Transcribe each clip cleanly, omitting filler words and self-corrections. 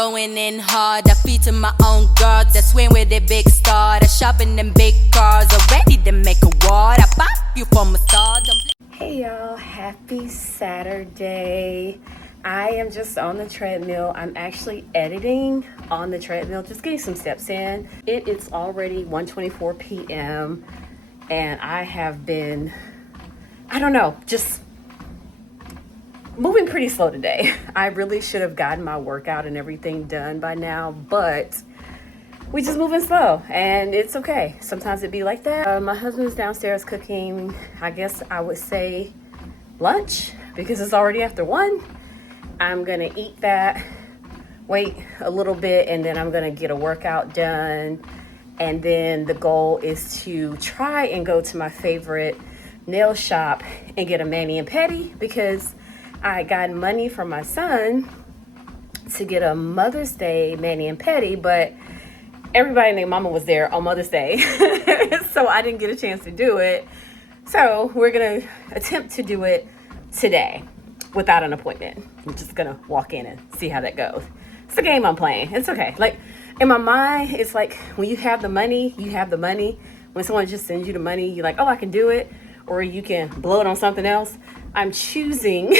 going in hard. I feed to my own gods. I swim with a big star. I shop in them big cars. I'm ready to make a ward. I pop you from a star. Hey y'all, happy Saturday. I am just on the treadmill. I'm actually editing on the treadmill, just getting some steps in. It is already 1:24 p.m. and I have been, just moving pretty slow today. I really should have gotten my workout and everything done by now, but we just moving slow and it's okay. Sometimes it be like that. My husband's downstairs cooking, I guess I would say lunch, because it's already after 1. I'm gonna eat that, wait a little bit, and then I'm gonna get a workout done. And then the goal is to try and go to my favorite nail shop and get a mani and pedi, because I got money from my son to get a Mother's Day mani and pedi, but everybody named Mama was there on Mother's Day. So I didn't get a chance to do it. So we're gonna attempt to do it today without an appointment. I'm just gonna walk in and see how that goes. It's a game I'm playing. It's okay. Like in my mind, it's like when you have the money, you have the money. When someone just sends you the money, you're like, oh, I can do it. Or you can blow it on something else. I'm choosing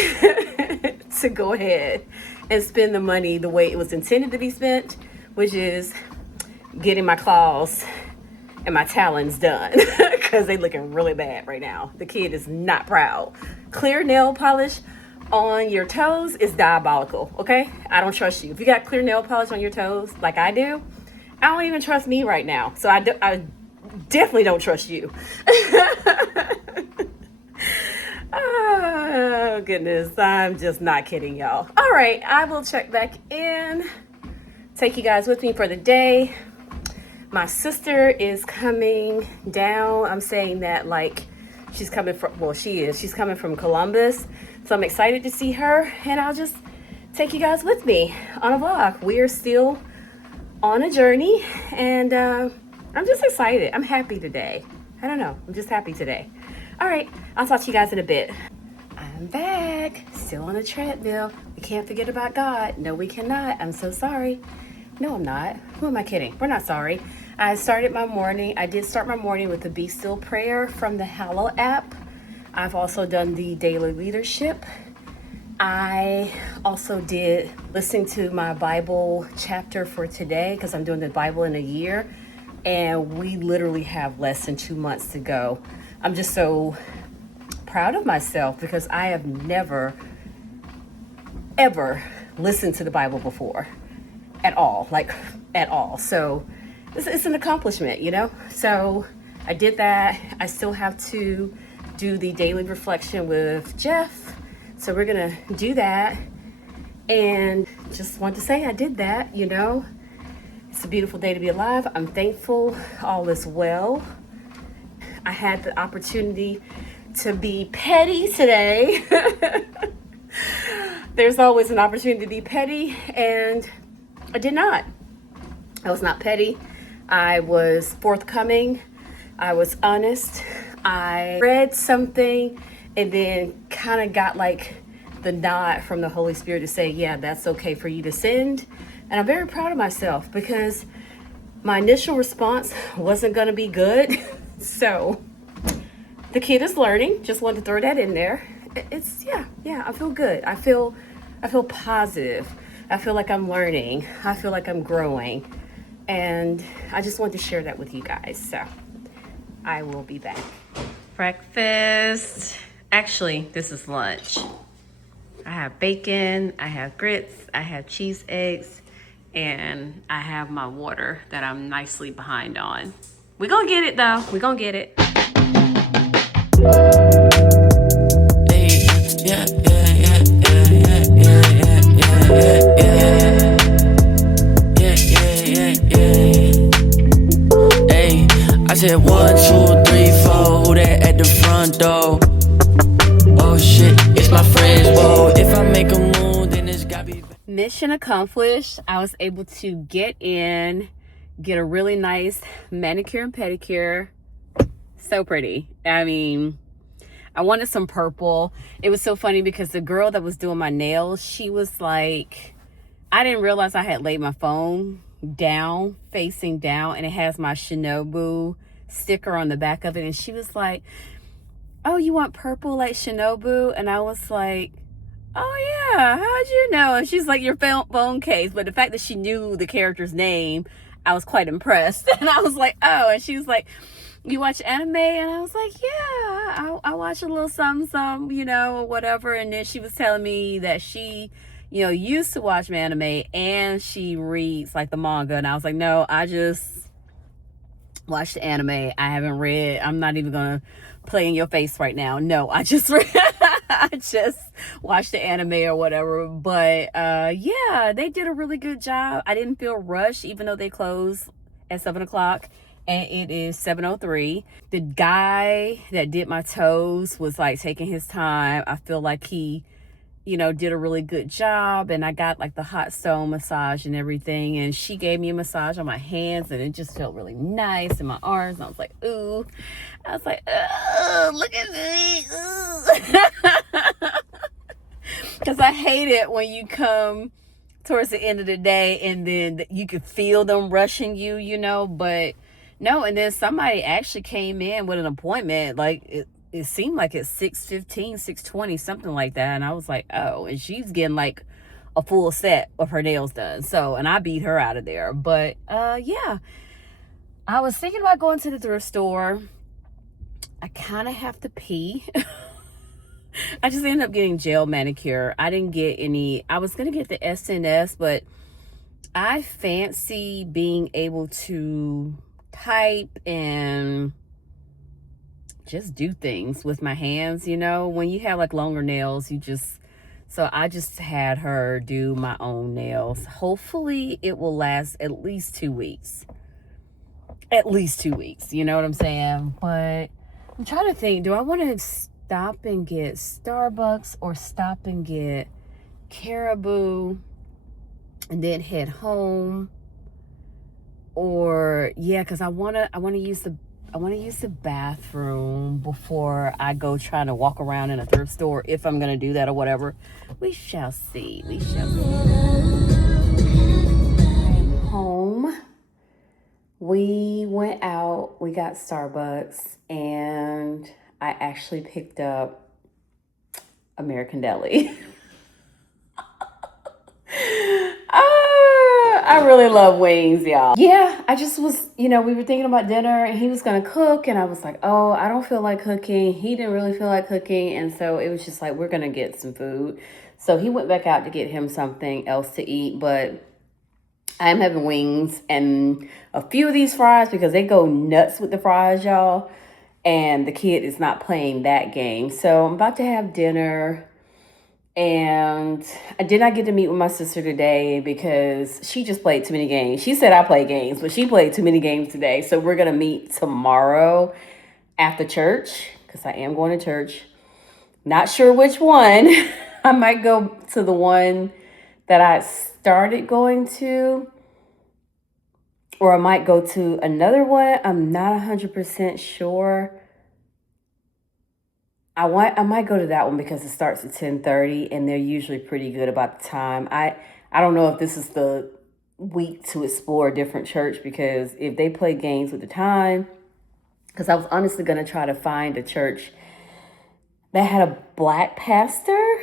to go ahead and spend the money the way it was intended to be spent, which is getting my claws and my talons done, because they looking really bad right now. The kid is not proud. Clear nail polish on your toes is diabolical, okay? I don't trust you. If you got clear nail polish on your toes like I do, I don't even trust me right now. So I definitely don't trust you. Oh, goodness. I'm just not kidding, y'all. All right, I will check back in, take you guys with me for the day. My sister is coming down. I'm saying that like she's coming from, well, she's coming from Columbus. So I'm excited to see her, and I'll just take you guys with me on a vlog. We are still on a journey, and I'm just excited. I'm happy today. I don't know. I'm just happy today. All right, I'll talk to you guys in a bit. I'm back, still on a treadmill. We can't forget about God. No, we cannot. I'm so sorry. No, I'm not. Who am I kidding? We're not sorry. I started my morning. I did start my morning with the Be Still prayer from the Hallow app. I've also done the daily leadership. I also did listen to my Bible chapter for today, because I'm doing the Bible in a year, and we literally have less than 2 months to go. I'm just so proud of myself, because I have never, ever listened to the Bible before at all, like at all. So it's an accomplishment, you know? So I did that. I still have to do the daily reflection with Jeff. So we're gonna do that. And just want to say I did that, you know? It's a beautiful day to be alive. I'm thankful all is well. I had the opportunity to be petty today. There's always an opportunity to be petty, and I did not. I was not petty. I was forthcoming. I was honest. I read something and then kind of got like the nod from the Holy Spirit to say, yeah, that's okay for you to send. And I'm very proud of myself, because my initial response wasn't going to be good. So the kid is learning. Just wanted to throw that in there. It's, yeah, I feel good. I feel positive. I feel like I'm learning. I feel like I'm growing. And I just wanted to share that with you guys. So I will be back. Breakfast. Actually, this is lunch. I have bacon, I have grits, I have cheese eggs, and I have my water that I'm nicely behind on. We're gonna get it though. We're gonna get it. I said 1, 2, 3, 4, who that at the front door? Oh shit, it's my friends, whoa. If I make a move, then it's gotta be. Mission accomplished. I was able to get a really nice manicure and pedicure. So pretty. I mean, I wanted some purple. It was so funny because the girl that was doing my nails, she was like I didn't realize I had laid my phone down, facing down, and it has my Shinobu sticker on the back of it. And she was like, "Oh, you want purple like Shinobu?" And I was like, "Oh yeah, how'd you know?" And she's like, "Your phone case." But the fact that she knew the character's name, I was quite impressed. And I was like, "Oh," and she was like, "You watch anime?" And I was like, "Yeah, I watch a little some, you know, or whatever." And then she was telling me that she, you know, used to watch anime and she reads like the manga. And I was like, "No, I just watch the anime. I haven't read. I'm not even gonna play in your face right now. No, I just read." I just watched the anime or whatever. But yeah, they did a really good job. I didn't feel rushed, even though they closed at 7 o'clock, and it is 7:03. The guy that did my toes was like taking his time. I feel like he, you know, did a really good job, and I got like the hot stone massage and everything, and she gave me a massage on my hands, and it just felt really nice in my arms, and I was like, ooh. I was like, oh, look at me, ooh. Because I hate it when you come towards the end of the day and then you could feel them rushing you, you know. But no, and then somebody actually came in with an appointment, like it seemed like it's 6:15, 6:20, something like that. And I was like, oh, and she's getting like a full set of her nails done. So, and I beat her out of there. But yeah, I was thinking about going to the thrift store. I kind of have to pee. I just ended up getting gel manicure. I didn't get any. I was going to get the SNS, but I fancy being able to type and just do things with my hands, you know. When you have like longer nails, you just, so I just had her do my own nails. Hopefully it will last at least 2 weeks. At least 2 weeks, you know what I'm saying? But I'm trying to think, do I want to stop and get Starbucks or stop and get Caribou and then head home? Or yeah, because I wanna use the bathroom before I go trying to walk around in a thrift store, if I'm gonna do that or whatever. We shall see. We shall see. I'm home. We went out, we got Starbucks, and I actually picked up American Deli. I really love wings, y'all. Yeah, I just was, you know, we were thinking about dinner and he was gonna cook, and I was like, oh, I don't feel like cooking. He didn't really feel like cooking, and so it was just like, we're gonna get some food. So he went back out to get him something else to eat, but I'm having wings and a few of these fries because they go nuts with the fries, y'all. And the kid is not playing that game. So I'm about to have dinner. And I did not get to meet with my sister today because she just played too many games. She said I play games, but she played too many games today. So we're going to meet tomorrow after church because I am going to church. Not sure which one. I might go to the one that I started going to, or I might go to another one. I'm not 100% sure. I might go to that one because it starts at 10:30 and they're usually pretty good about the time. I don't know if this is the week to explore a different church, because if they play games with the time, because I was honestly going to try to find a church that had a black pastor.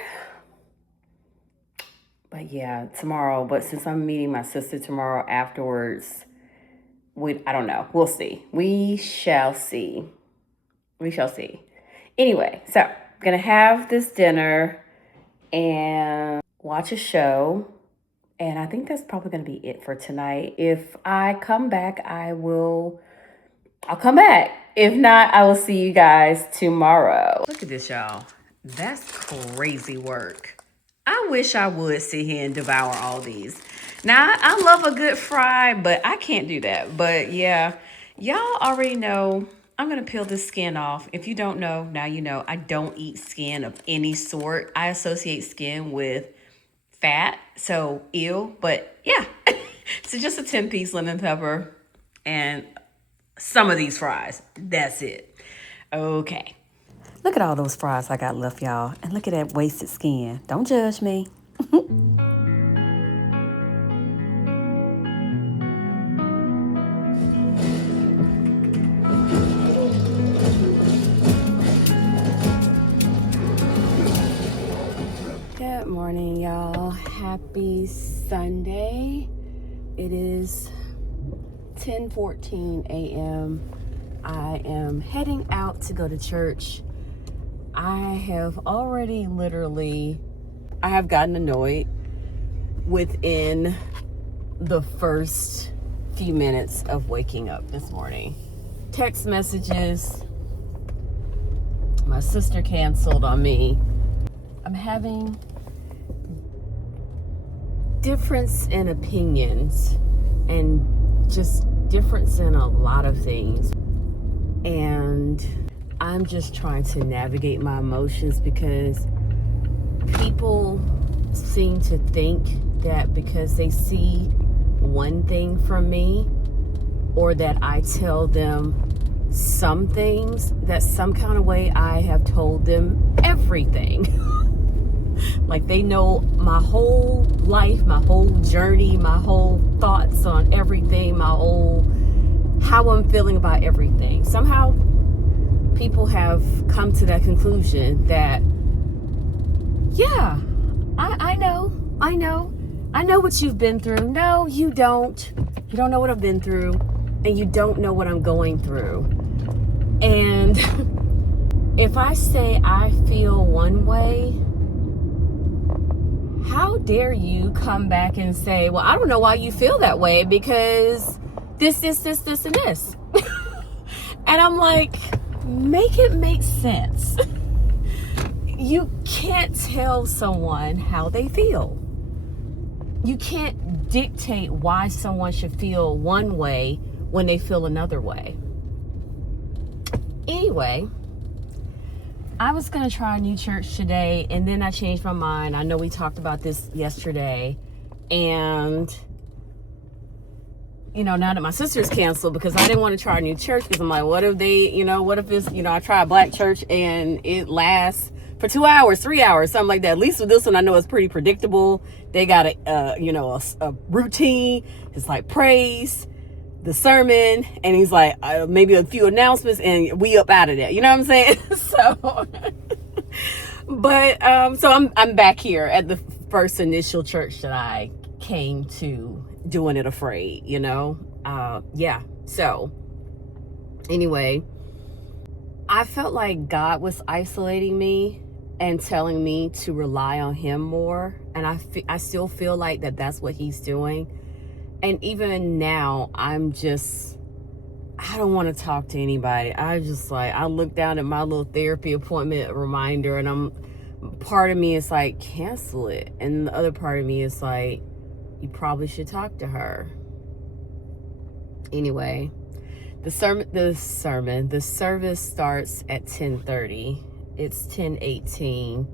But yeah, tomorrow. But since I'm meeting my sister tomorrow afterwards, I don't know. We'll see. We shall see. We shall see. Anyway, so I'm going to have this dinner and watch a show. And I think that's probably going to be it for tonight. If I come back, I'll come back. If not, I will see you guys tomorrow. Look at this, y'all. That's crazy work. I wish I would sit here and devour all these. Now, I love a good fry, but I can't do that. But yeah, y'all already know I'm going to peel this skin off. If you don't know, now you know. I don't eat skin of any sort. I associate skin with fat, so ew. But yeah, so just a 10-piece lemon pepper and some of these fries. That's it. Okay. Look at all those fries I got left, y'all. And look at that wasted skin. Don't judge me. Happy Sunday. It is 10:14 a.m. I am heading out to go to church. I have gotten annoyed within the first few minutes of waking up this morning. Text messages, my sister canceled on me. I'm having difference in opinions and just difference in a lot of things. And I'm just trying to navigate my emotions because people seem to think that because they see one thing from me, or that I tell them some things, that some kind of way I have told them everything. Like they know my whole life, my whole journey, my whole thoughts on everything, how I'm feeling about everything. Somehow people have come to that conclusion that, yeah, I know what you've been through. No, you don't. You don't know what I've been through, and you don't know what I'm going through. And if I say I feel one way, how dare you come back and say, well, I don't know why you feel that way because this, and this. And I'm like, make it make sense. You can't tell someone how they feel. You can't dictate why someone should feel one way when they feel another way. Anyway, I was going to try a new church today, and then I changed my mind. I know we talked about this yesterday. And, now that my sister's canceled, because I didn't want to try a new church, because I'm like, what if it's, I try a black church and it lasts for 2 hours, 3 hours, something like that. At least with this one, I know it's pretty predictable. They got a routine. It's like praise, the sermon, and he's like maybe a few announcements, and we up out of there. You know what I'm saying? So I'm back here at the first initial church that I came to, doing it afraid. So anyway, I felt like God was isolating me and telling me to rely on him more, and I still feel like that's what he's doing. And even now, I don't want to talk to anybody. I look down at my little therapy appointment reminder, and part of me is like, cancel it. And the other part of me is like, you probably should talk to her. Anyway, the service starts at 10:30. It's 10:18.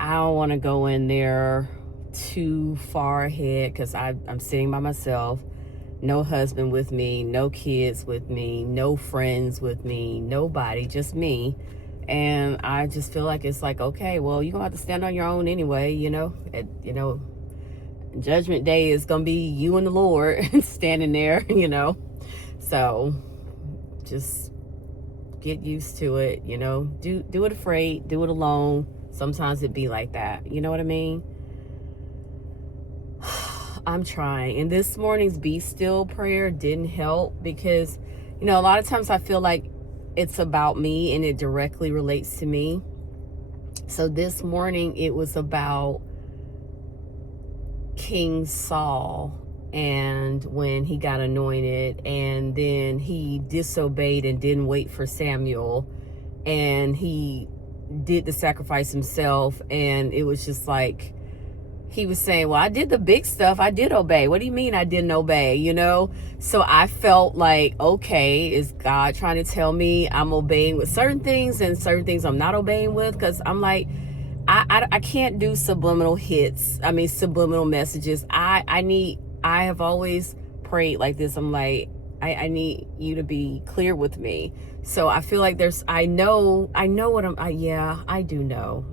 I don't want to go in there too far ahead because I'm sitting by myself. No husband with me, no kids with me, no friends with me, nobody, just me. And I just feel like it's like, okay, well, you're gonna have to stand on your own anyway. Judgment Day is gonna be you and the Lord standing there. So just get used to it. Do it afraid, do it alone. Sometimes it be like that. You know what I mean? I'm trying. And this morning's be still prayer didn't help because, a lot of times I feel like it's about me and it directly relates to me. So this morning it was about King Saul, and when he got anointed, and then he disobeyed and didn't wait for Samuel, and he did the sacrifice himself. And it was just like, he was saying, well, I did the big stuff. I did obey. What do you mean I didn't obey? So I felt like, okay, is God trying to tell me I'm obeying with certain things and certain things I'm not obeying with? Because I'm like, I can't do subliminal messages. I have always prayed like this. I'm like, I need you to be clear with me. So I feel like I know what I do know.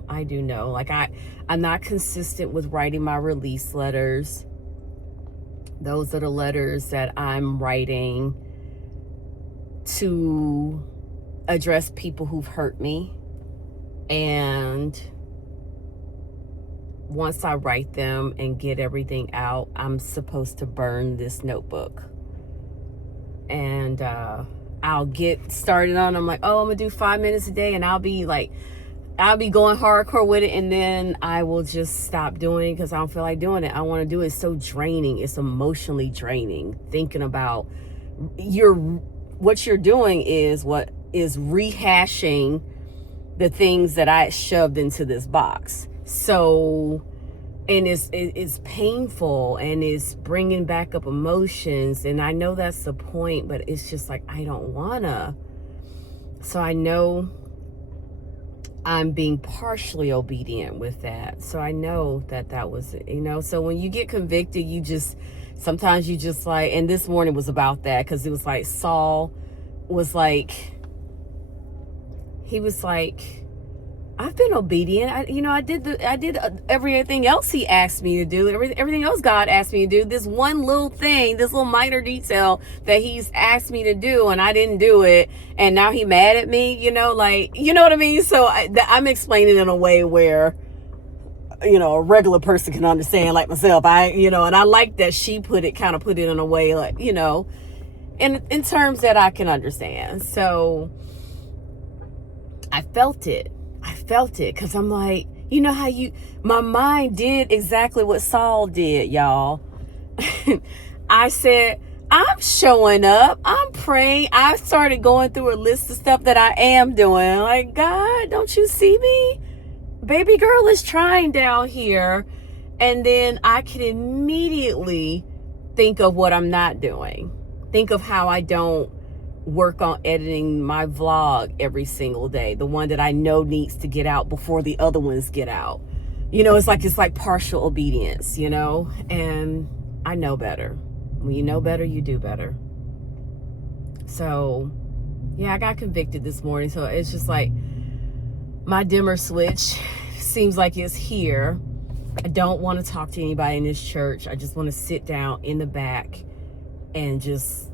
Like I'm not consistent with writing my release letters. Those are the letters that I'm writing to address people who've hurt me. And once I write them and get everything out, I'm supposed to burn this notebook. And I'll get started on, I'm like, oh, I'm gonna do 5 minutes a day, and I'll be going hardcore with it, and then I will just stop doing it because I don't feel like doing it. I want to do it. It's so draining. It's emotionally draining. Thinking about what you're doing is rehashing the things that I shoved into this box. So, and it's painful, and it's bringing back up emotions, and I know that's the point, but it's just like, I don't wanna. So I know I'm being partially obedient with that. So I know that was, so when you get convicted, sometimes you just like, and this morning was about that, because it was like Saul was like, he was like, I've been obedient. I did everything else he asked me to do. Everything else God asked me to do. This one little thing, this little minor detail that he's asked me to do, and I didn't do it. And now he mad at me, like, you know what I mean? So I'm explaining in a way where, a regular person can understand, like myself. And I like that she put it in a way, like, in terms that I can understand. So I felt it because I'm like, how my mind did exactly what Saul did, y'all. I said, I'm showing up, I'm praying. I started going through a list of stuff that I am doing. Like, God, don't you see me? Baby girl is trying down here. And then I can immediately think of what I'm not doing. Think of how I don't work on editing my vlog every single day, the one that I know needs to get out before the other ones get out. It's like partial obedience, and I know better. When you know better, you do better. So yeah, I got convicted this morning. So it's just like my dimmer switch seems like it's here. I don't want to talk to anybody in this church. I just want to sit down in the back and just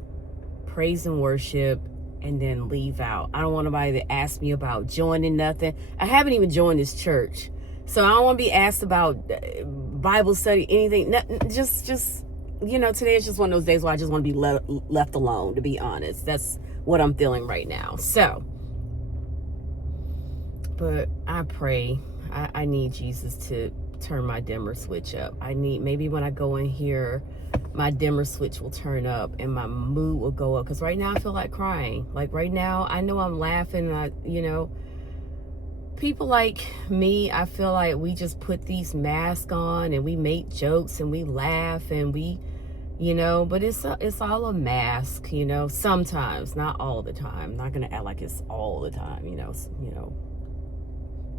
praise and worship, and then leave out. I don't want nobody to ask me about joining nothing. I haven't even joined this church, so I don't want to be asked about Bible study, anything. Just today is just one of those days where I just want to be left alone, to be honest. That's what I'm feeling right now. So, but I pray. I need Jesus to turn my dimmer switch up. Maybe when I go in here, my dimmer switch will turn up and my mood will go up. Because right now I feel like crying. Like right now, I know I'm laughing. People like me, I feel like we just put these masks on and we make jokes and we laugh and we, but it's all a mask, sometimes, not all the time. I'm not going to act like it's all the time,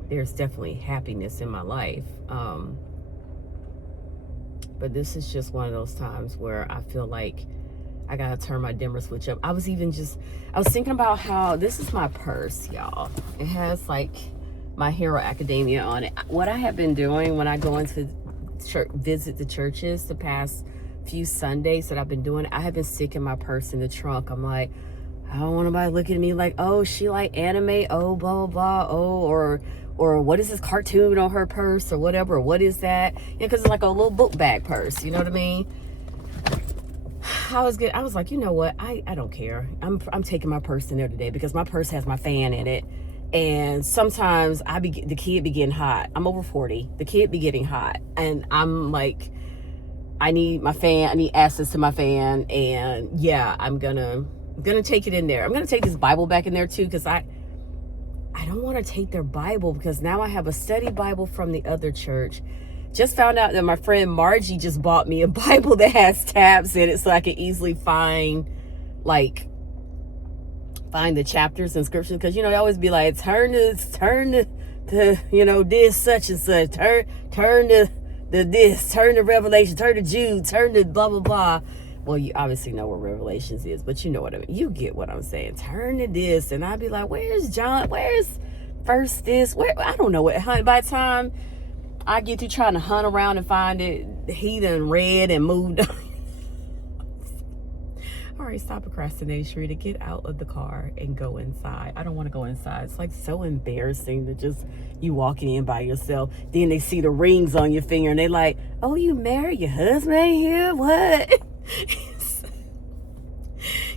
There's definitely happiness in my life. But this is just one of those times where I feel like I gotta turn my dimmer switch up. I was thinking about how this is my purse, y'all. It has like my Hero Academia on it. What I have been doing when I go into church, visit the churches the past few Sundays that I've been doing, I have been sticking my purse in the trunk. I'm like, I don't want nobody looking at me like, oh, she like anime, oh, blah, blah, blah, oh, or what is this cartoon on her purse or whatever, what is that? Because it's like a little book bag purse, you know what I mean? I was like, you know what? I don't care. I'm taking my purse in there today because my purse has my fan in it. And sometimes the kid be getting hot. I'm over 40. The kid be getting hot. And I'm like, I need my fan. I need access to my fan. And yeah, I'm gonna take it in there. I'm gonna take this Bible back in there too, because I don't want to take their Bible, because now I have a study Bible from the other church. Just found out that my friend Margie just bought me a Bible that has tabs in it, so I can easily find the chapters and scriptures. Because they always be like, turn to this such and such, turn to this, turn to Revelation, turn to Jude, turn to blah blah blah. Well, you obviously know what Revelations is, but you know what I mean. You get what I'm saying. Turn to this, and I'd be like, where's John? Where's first this? Where? I don't know what. By the time I get to trying to hunt around and find it, he done read and moved on. All right, stop procrastinating, Sherita. Get out of the car and go inside. I don't want to go inside. It's like so embarrassing to just you walking in by yourself. Then they see the rings on your finger and they like, oh, you married? Your husband ain't here? What?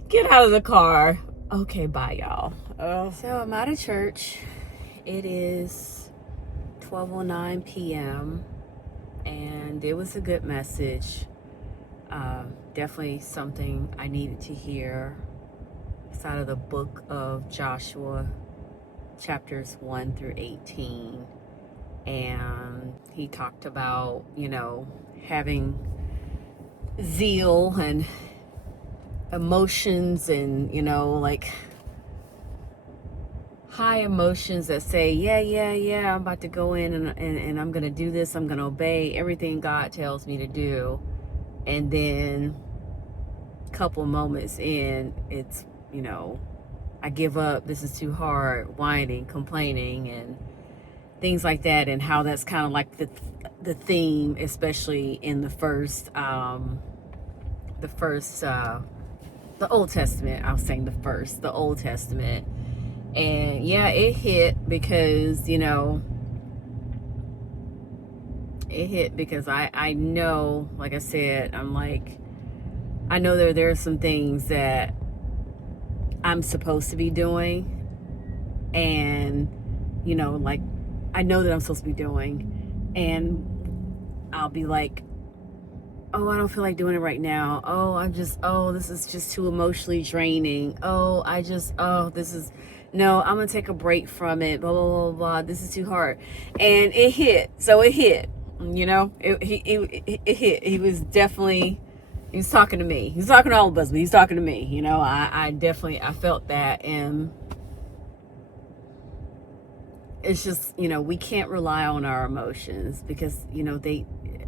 Get out of the car. Okay, bye, y'all. So I'm out of church. It is 12:09 p.m. and it was a good message. Definitely something I needed to hear. It's out of the book of Joshua, chapters 1 through 18. And he talked about, having zeal and emotions and, like high emotions that say, yeah, I'm about to go in and I'm going to do this. I'm going to obey everything God tells me to do. And then a couple moments in, it's, I give up. This is too hard, whining, complaining, and things like that. And how that's kind of like the theme, especially in the Old Testament. I was saying the Old Testament. And yeah, it hit because, I know, like I said, I know there are some things that I'm supposed to be doing, and, I know that I'm supposed to be doing, and I'll be like, oh, I don't feel like doing it right now. Oh, this is just too emotionally draining. No, I'm going to take a break from it, blah, blah, blah, blah. This is too hard. And it hit. So it hit, it hit. He was talking to me. He's talking to all of us, but he's talking to me. I felt that. And it's just, we can't rely on our emotions because,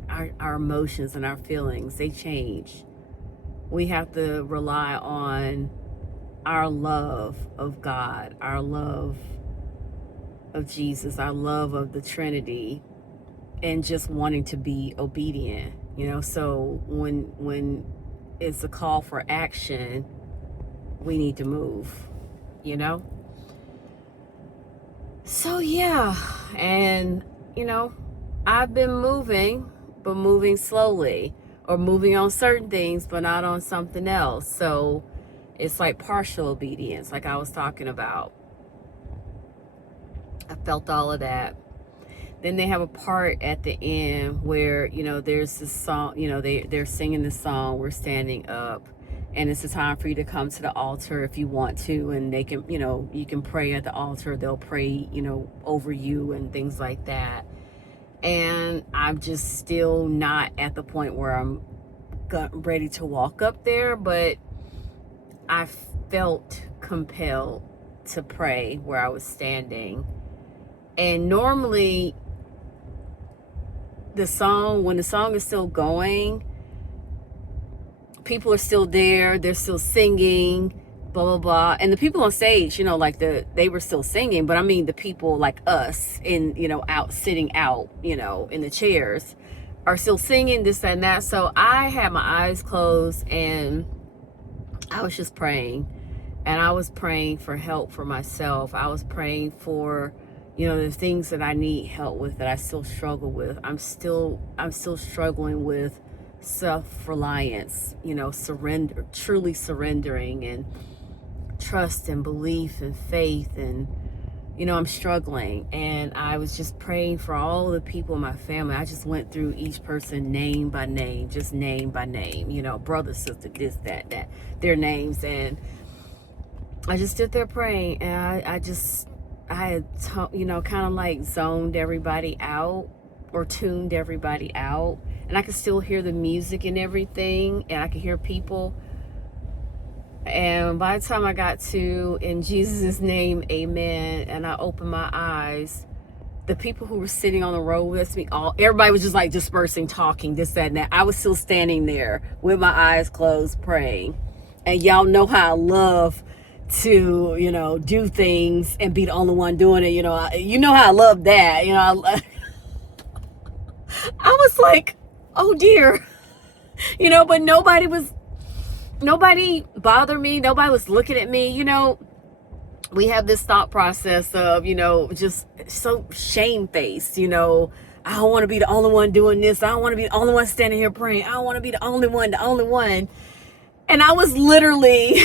our emotions and our feelings, they change. We have to rely on our love of God, our love of Jesus, our love of the Trinity, and just wanting to be obedient. So when it's a call for action, we need to move. So yeah, and I've been moving, but moving slowly, or moving on certain things but not on something else. So it's like partial obedience, like I was talking about. I felt all of that. Then they have a part at the end where, there's this song, they're singing this song, We're Standing Up. And it's a time for you to come to the altar if you want to. And they can, you can pray at the altar. They'll pray, over you and things like that. And I'm just still not at the point where I'm ready to walk up there. But I felt compelled to pray where I was standing. And normally when the song is still going, people are still there, they're still singing, blah, blah, blah. And the people on stage, they were still singing, but I mean the people like us sitting out, in the chairs are still singing this and that. So I had my eyes closed and I was just praying. And I was praying for help for myself. I was praying for, the things that I need help with, that I still struggle with. I'm still struggling with self-reliance, truly surrendering, and trust and belief and faith. And, I'm struggling. And I was just praying for all the people in my family. I just went through each person name by name, just name by name, brother, sister, this, that, their names. And I just stood there praying, and I had, kind of like zoned everybody out or tuned everybody out. And I could still hear the music and everything, and I could hear people. And by the time I got to, in Jesus' name, amen, and I opened my eyes, the people who were sitting on the road with me, everybody was just like dispersing, talking, this, that, and that. I was still standing there with my eyes closed, praying. And y'all know how I love to, do things and be the only one doing it. You know how I love that. I was like, oh dear, but nobody was nobody bothered me. Nobody was looking at me. You know, we have this thought process of, you know, just so shamefaced, you know, I don't want to be the only one doing this. I don't want to be the only one standing here praying. I don't want to be the only one. And I was literally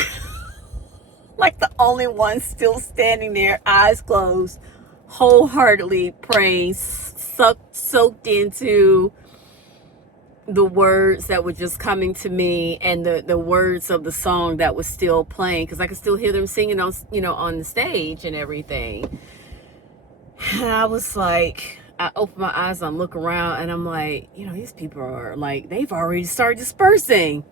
like the only one still standing there, eyes closed, wholeheartedly praying, soaked into the words that were just coming to me, and the words of the song that was still playing, because I could still hear them singing on, you know, on the stage and everything. And I was like, I opened my eyes and I look around and I'm like, you know, these people are like, they've already started dispersing.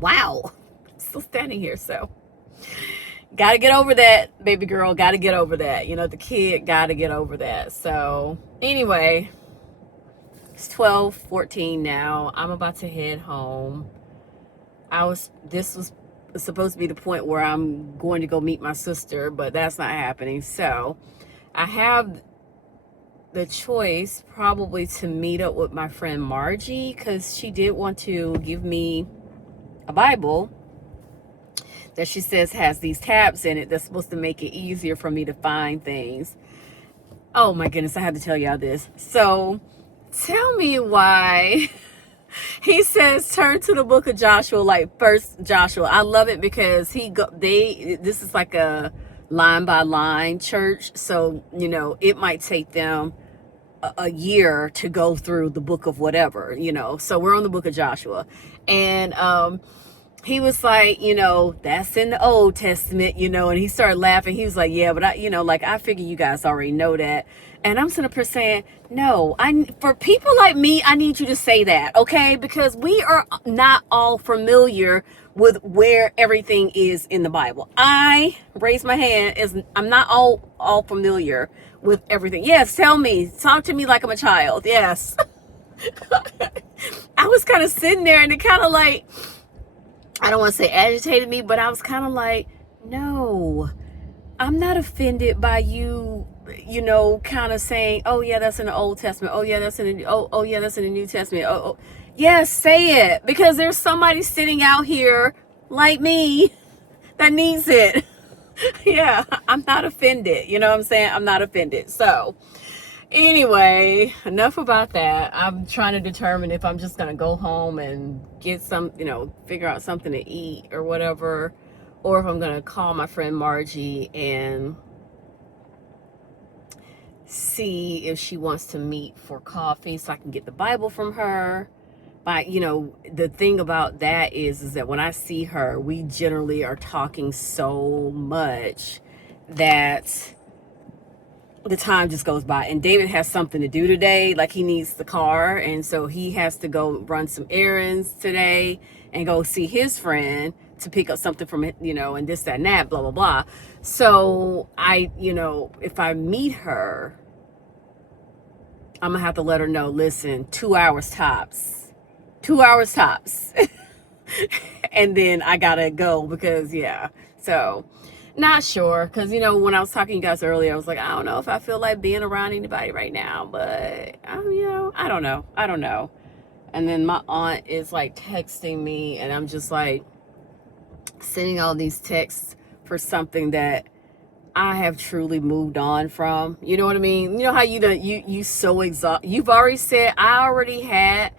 Wow. I'm still standing here. So gotta get over that, baby girl. Gotta get over that. You know, the kid gotta get over that. So anyway, it's 12:14 now. I'm about to head home. This was supposed to be the point where I'm going to go meet my sister, but that's not happening. So I have the choice probably to meet up with my friend Margie, because she did want to give me a Bible that she says has these tabs in it that's supposed to make it easier for me to find things. Oh my goodness, I have to tell y'all this. So tell me why he says turn to the book of Joshua, like first Joshua. I love it because this is like a line by line church, so you know it might take them a year to go through the book of whatever, you know. So we're on the book of Joshua, and he was like, you know, that's in the Old Testament, you know, and he started laughing. He was like, yeah, but you know, like, I figure you guys already know that. And I'm sitting up here saying, no, for people like me, I need you to say that, okay? Because we are not all familiar with where everything is in the Bible. I raise my hand as I'm not all familiar with everything. Yes, tell me, talk to me like I'm a child. Yes. I was kind of sitting there, and it kind of like, I don't want to say agitated me, but I was kind of like, no, I'm not offended by you, you know, kind of saying, oh yeah, that's in the Old Testament. Oh yeah, that's in the, oh yeah, that's in the New Testament. Oh, yes, say it, because there's somebody sitting out here like me that needs it. Yeah, I'm not offended. You know what I'm saying? I'm not offended. So anyway, enough about that. I'm trying to determine if I'm just going to go home and get some, you know, figure out something to eat or whatever, or if I'm going to call my friend Margie and see if she wants to meet for coffee so I can get the Bible from her. But, you know, the thing about that is that when I see her, we generally are talking so much that the time just goes by. And David has something to do today, like he needs the car, and so he has to go run some errands today and go see his friend to pick up something from it, you know, and this, that, and that, blah, blah, blah. So you know, if I meet her, I'm gonna have to let her know, listen, 2 hours tops. 2 hours tops. And then I gotta go, because yeah. So not sure, because you know, when I was talking to you guys earlier, I was like, I don't know if I feel like being around anybody right now, but you know, I don't know. And then my aunt is like texting me, and I'm just like sending all these texts for something that I have truly moved on from. You know what I mean? You know how you so exhausted. You've already said, I already had,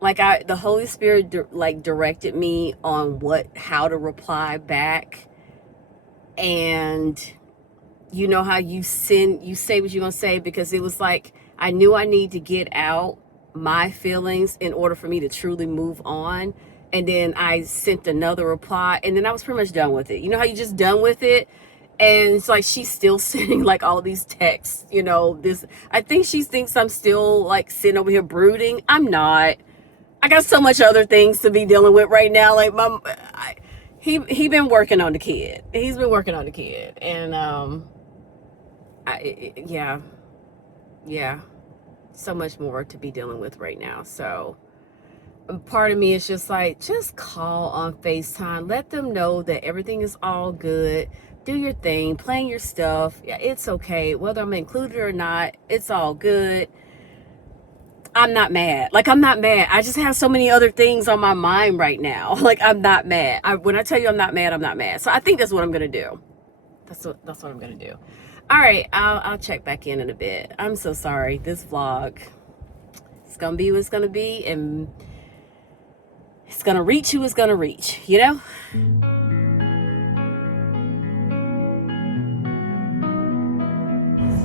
like, the Holy Spirit directed me on how to reply back. And you know how you say what you're gonna say, because it was like I knew I need to get out my feelings in order for me to truly move on. And then I sent another reply, and then I was pretty much done with it. You know how you just done with it? And it's like she's still sending like all these texts, you know, I think she thinks I'm still like sitting over here brooding. I'm not. I got so much other things to be dealing with right now. Like he been working on the kid. He's been working on the kid, and yeah, so much more to be dealing with right now. So part of me is just like, just call on FaceTime, let them know that everything is all good. Do your thing, plan your stuff. Yeah, it's okay, whether I'm included or not, it's all good. I'm not mad. Like, I'm not mad. I just have so many other things on my mind right now. Like, I'm not mad. When I tell you I'm not mad, I'm not mad. So I think that's what I'm gonna do. That's what I'm gonna do. All right, I'll check back in a bit. I'm so sorry. This vlog, it's gonna be what it's gonna be, and it's gonna reach who it's gonna reach, you know?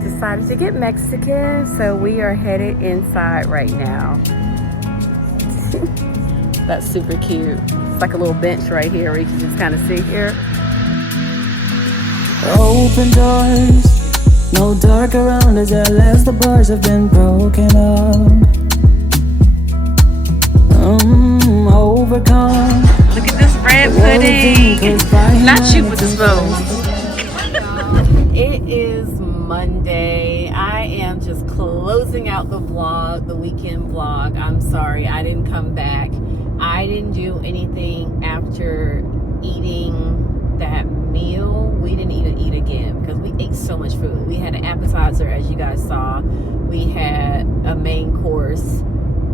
Decided to get Mexican, so we are headed inside right now. That's super cute. It's like a little bench right here where you can just kind of sit here. Open doors, no dark around us unless the bars have been broken up. Overcome. Look at this red pudding. Not you with the spoon. It is Monday. I am just closing out the vlog, the weekend vlog. I'm sorry, I didn't come back. I didn't do anything after eating that meal. We didn't even eat again because we ate so much food. We had an appetizer, as you guys saw. We had a main course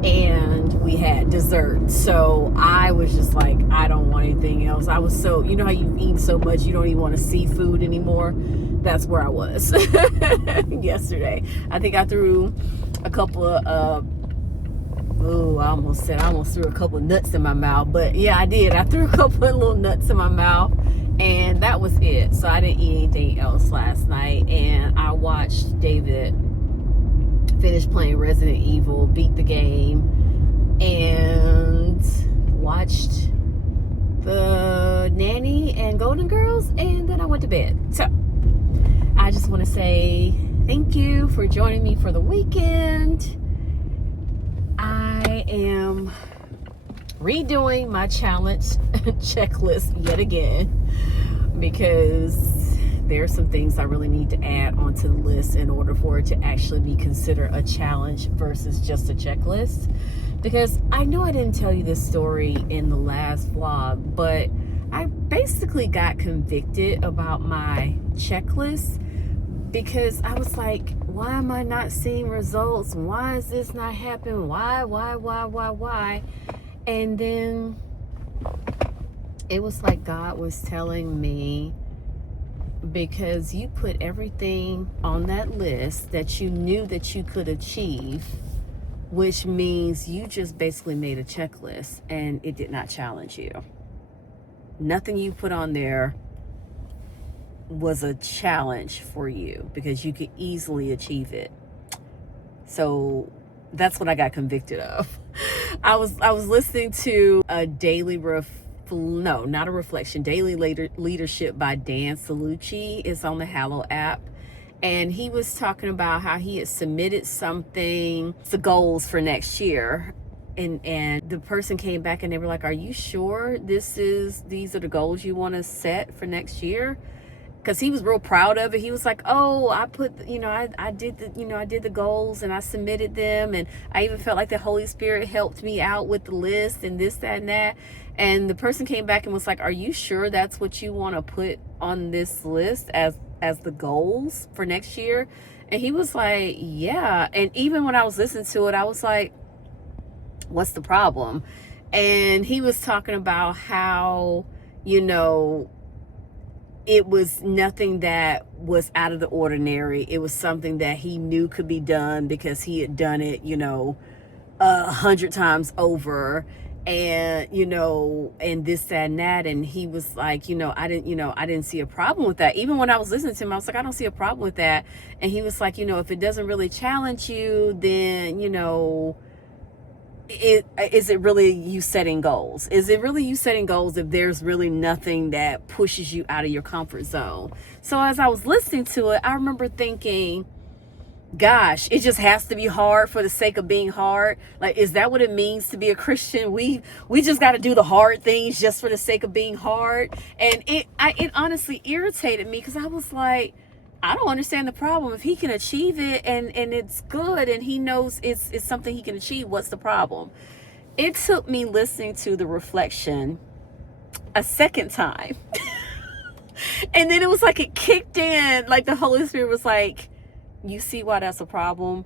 and we had dessert. So I was just like, I don't want anything else. I was so, you know how you eat so much you don't even want to see food anymore? That's where I was yesterday. I think I threw a couple of I almost threw a couple of nuts in my mouth. But yeah, I did. I threw a couple of little nuts in my mouth, and that was it. So I didn't eat anything else last night, and I watched David finish playing Resident Evil, beat the game, and watched the Nanny and Golden Girls, and then I went to bed. So I just want to say thank you for joining me for the weekend. I am redoing my challenge checklist yet again because there are some things I really need to add onto the list in order for it to actually be considered a challenge versus just a checklist. Because I know I didn't tell you this story in the last vlog, but I basically got convicted about my checklist because I was like, why am I not seeing results? Why is this not happening? Why? And then it was like God was telling me, because you put everything on that list that you knew that you could achieve, which means you just basically made a checklist and it did not challenge you. Nothing you put on there was a challenge for you because you could easily achieve it. So that's what I got convicted of. I was listening to a daily daily leadership by Dan Salucci. It's on the Hallow app, and he was talking about how he had submitted something, the goals for next year, and the person came back and they were like, are you sure these are the goals you want to set for next year? Because he was real proud of it. He was like, oh, I put, I did the goals and I submitted them, and I even felt like the Holy Spirit helped me out with the list and this, that, and that. And the person came back and was like, are you sure that's what you want to put on this list as the goals for next year? And he was like, yeah. And even when I was listening to it, I was like, what's the problem? And he was talking about how, it was nothing that was out of the ordinary. It was something that he knew could be done because he had done it, 100 times over, and and this, that, and that. And he was like, I didn't see a problem with that. Even when I was listening to him, I was like, I don't see a problem with that. And he was like, if it doesn't really challenge you, then is it really you setting goals? Is it really you setting goals if there's really nothing that pushes you out of your comfort zone? So as I was listening to it, I remember thinking, gosh, it just has to be hard for the sake of being hard. Like, is that what it means to be a Christian? We just got to do the hard things just for the sake of being hard. And it honestly irritated me because I was like, I don't understand the problem. If he can achieve it and it's good and he knows it's something he can achieve, what's the problem? It took me listening to the reflection a second time. And then it was like it kicked in, like the Holy Spirit was like, you see why that's a problem?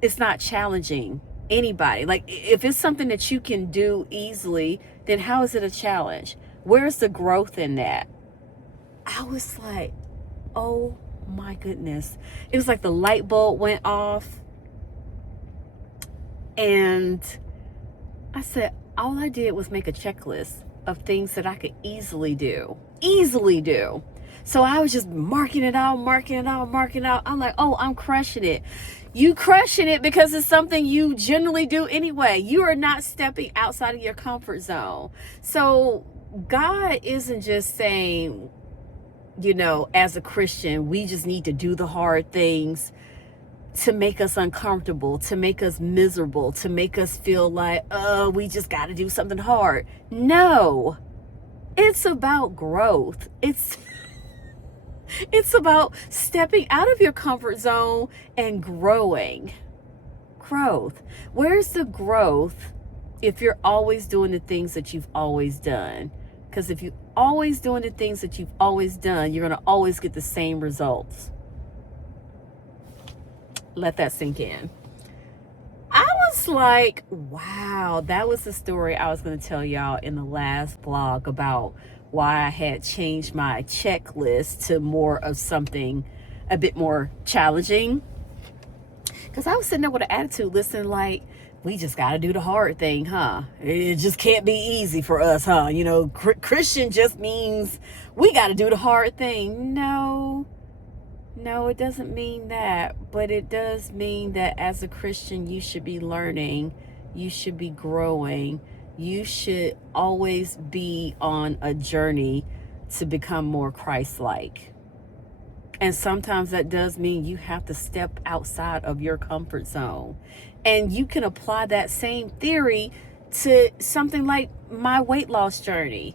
It's not challenging Anybody. Like, if it's something that you can do easily, then how is it a challenge? Where's the growth in that? I was like, oh my goodness. It was like the light bulb went off. And I said, all I did was make a checklist of things that I could easily do. So I was just marking it out. I'm like, oh, I'm crushing it. You crushing it because it's something you generally do anyway. You are not stepping outside of your comfort zone. So God isn't just saying, you know, as a Christian, we just need to do the hard things to make us uncomfortable, to make us miserable, to make us feel like, we just got to do something hard. No, it's about growth. It's about stepping out of your comfort zone and growing. Growth. Where's the growth if you're always doing the things that you've always done? Because if you're always doing the things that you've always done, you're going to always get the same results. Let that sink in. I was like, wow, that was the story I was going to tell y'all in the last vlog about why I had changed my checklist to more of something a bit more challenging. Because I was sitting there with an attitude, listening like, we just got to do the hard thing, huh? It just can't be easy for us, huh? You know, Christian just means we got to do the hard thing. No, it doesn't mean that. But it does mean that as a Christian, you should be learning. You should be growing. You should always be on a journey to become more Christ-like. And sometimes that does mean you have to step outside of your comfort zone. And you can apply that same theory to something like my weight loss journey.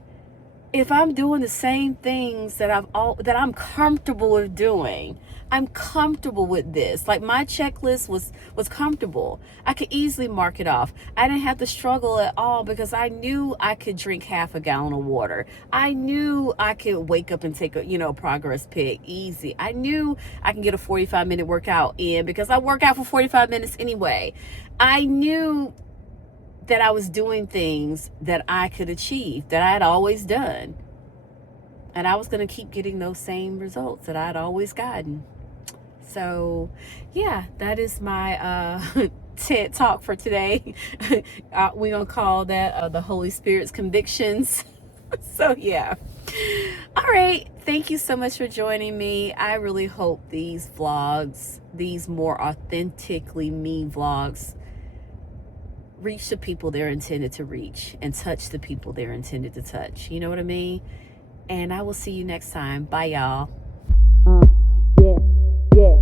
If I'm doing the same things that I'm comfortable with doing, I'm comfortable with this. Like, my checklist was comfortable. I could easily mark it off. I didn't have to struggle at all because I knew I could drink half a gallon of water. I knew I could wake up and take a, progress pic easy. I knew I can get a 45-minute workout in because I work out for 45 minutes anyway. I knew that I was doing things that I could achieve, that I had always done. And I was going to keep getting those same results that I'd always gotten. So, yeah, that is my TED Talk for today. We're going to call that the Holy Spirit's convictions. So, yeah. All right. Thank you so much for joining me. I really hope these vlogs, these more authentically me vlogs, reach the people they're intended to reach and touch the people they're intended to touch. You know what I mean? And I will see you next time. Bye, y'all. Yeah.